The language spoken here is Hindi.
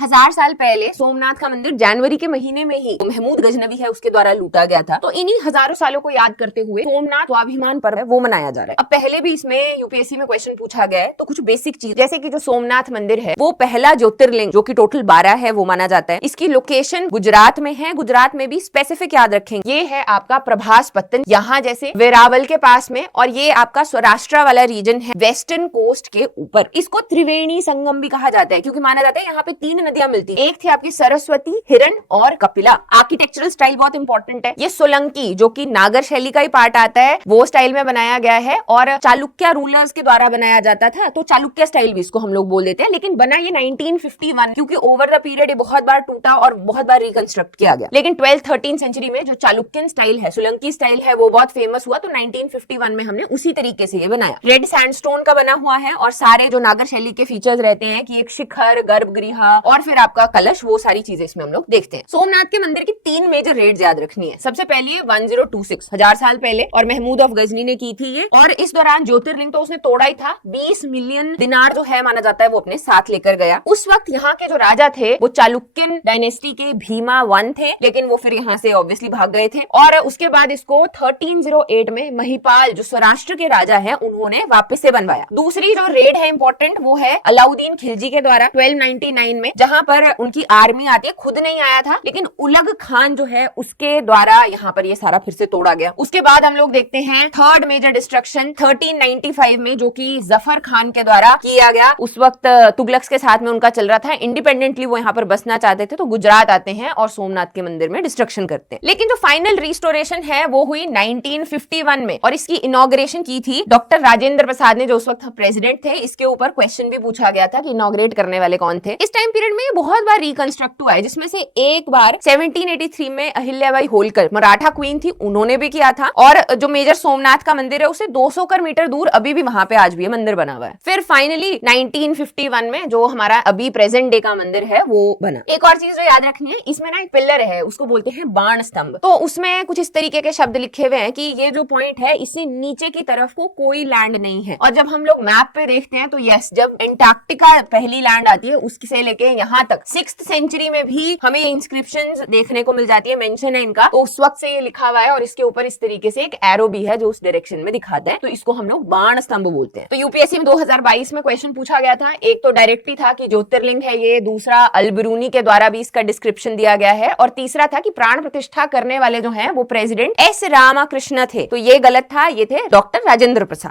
1000 साल पहले सोमनाथ का मंदिर जनवरी के महीने में ही महमूद गजनवी है उसके द्वारा लूटा गया था। तो इन्हीं हजारों सालों को याद करते हुए सोमनाथ स्वाभिमान पर्व है वो मनाया जा रहा है। अब पहले भी इसमें यूपीएससी में क्वेश्चन पूछा गया है, तो कुछ बेसिक चीज जैसे कि जो सोमनाथ मंदिर है वो पहला ज्योतिर्लिंग जो कि टोटल 12 है वो माना जाता है। इसकी लोकेशन गुजरात में है। गुजरात में भी स्पेसिफिक याद रखेंगे, ये है आपका प्रभास पत्तन, यहाँ जैसे वेरावल के पास में, और ये आपका सौराष्ट्र वाला रीजन है वेस्टर्न कोस्ट के ऊपर। इसको त्रिवेणी संगम भी कहा जाता है क्योंकि माना जाता है यहाँ पे 3 नदियां मिलती है। एक थी आपकी सरस्वती, हिरन और कपिला। आर्किटेक्चरल स्टाइल बहुत इंपॉर्टेंट है। ये सोलंकी जो कि नागर शैली का ही पार्ट आता है वो स्टाइल में बनाया गया है और चालुक्य रूलर्स के द्वारा बनाया जाता था, तो चालुक्य स्टाइल भी इसको हम लोग बोल देते हैं। लेकिन बना ये 1951 क्योंकि ओवर द पीरियड ये बहुत बार टूटा और बहुत बार रिकंस्ट्रक्ट किया गया। लेकिन 12th-13th सेंचुरी में जो चालुक्यन स्टाइल है, सोलंकी स्टाइल है, वो बहुत फेमस हुआ, तो 1951 में हमने उसी तरीके से ये बनाया। रेड सैंडस्टोन का बना हुआ है और सारे जो नागर शैली के फीचर्स रहते हैं कि एक शिखर, गर्भगृह और फिर आपका कलश, वो सारी चीजें इसमें हम लोग देखते हैं। सोमनाथ के मंदिर की 3 मेजर रेड्स याद रखनी है। सबसे पहले 1026 1000 साल पहले और महमूद ऑफ गजनी ने की थी ये, और इस दौरान ज्योतिर्लिंग तो उसने तोड़ा ही था। 20 मिलियन दिनार जो है माना जाता है वो अपने साथ लेकर गया। उस वक्त यहाँ के जो राजा थे वो चालुक्यन डायनेस्टी के भीमा वन थे, लेकिन वो फिर यहाँ से ऑब्वियसली भाग गए थे। और उसके बाद इसको 1308 में महिपाल जो सौराष्ट्र के राजा है उन्होंने वापस से बनवाया। दूसरी जो रेड है इंपॉर्टेंट वो है अलाउद्दीन खिलजी के द्वारा 1299 में, जहां पर उनकी आर्मी आती है। खुद नहीं आया था लेकिन उलग खान जो है उसके द्वारा यहाँ पर ये सारा फिर से तोड़ा गया। उसके बाद हम लोग देखते हैं थर्ड मेजर डिस्ट्रक्शन 1395 में, जो कि जफर खान के द्वारा किया गया। उस वक्त तुगलक्स के साथ में उनका चल रहा था, इंडिपेंडेंटली वो यहाँ पर बसना चाहते थे, तो गुजरात आते हैं और सोमनाथ के मंदिर में डिस्ट्रक्शन करते हैं। लेकिन जो फाइनल रिस्टोरेशन है वो हुई 1951 में, और इसकी इनॉग्रेशन की थी डॉक्टर राजेंद्र प्रसाद ने, जो उस वक्त प्रेसिडेंट थे। इसके ऊपर क्वेश्चन भी पूछा गया था कि इनॉग्रेट करने वाले कौन थे। इस टाइम पीरियड में बहुत बार रिकंस्ट्रक्ट हुआ है, जिसमें से एक बार 1783 में अहिल्याबाई होलकर मराठा क्वीन थी, उन्होंने भी किया था। और जो मेजर सोमनाथ का मंदिर है उसे 200 मीटर दूर अभी भी वहां पे आज भी मंदिर बना हुआ है। फिर फाइनली 1951 में जो हमारा अभी प्रेजेंट डे का मंदिर है वो बना। एक और चीज जो याद रखनी है, इसमें ना एक पिलर है, उसको बोलते हैं बाण स्तंभ। तो उसमें कुछ इस तरीके के शब्द लिखे हुए हैं कि ये जो पॉइंट है इससे नीचे की तरफ को कोई लैंड नहीं है। और जब हम लोग मैप पे देखते हैं तो यस, जब एंटार्क्टिका पहली लैंड आती है उससे लेके यहाँ तक 6th सेंचुरी में भी हमें इंस्क्रिप्शंस देखने को मिल जाती है, मेंशन है इनका, तो उस वक्त से ये लिखा हुआ है। और इसके ऊपर इस तरीके से एक एरो भी है जो उस डायरेक्शन में दिखाता है, तो इसको हम लोग बाण स्तंभ बोलते हैं। तो यूपीएससी में 2022 में क्वेश्चन पूछा गया था। एक तो डायरेक्टली था कि ज्योतिर्लिंग है ये, दूसरा अलबरूनी के द्वारा भी इसका डिस्क्रिप्शन दिया गया है, और तीसरा था कि प्राण प्रतिष्ठा करने वाले जो हैं वो प्रेसिडेंट एस रामाकृष्ण थे। तो ये गलत था, ये थे डॉक्टर राजेंद्र प्रसाद।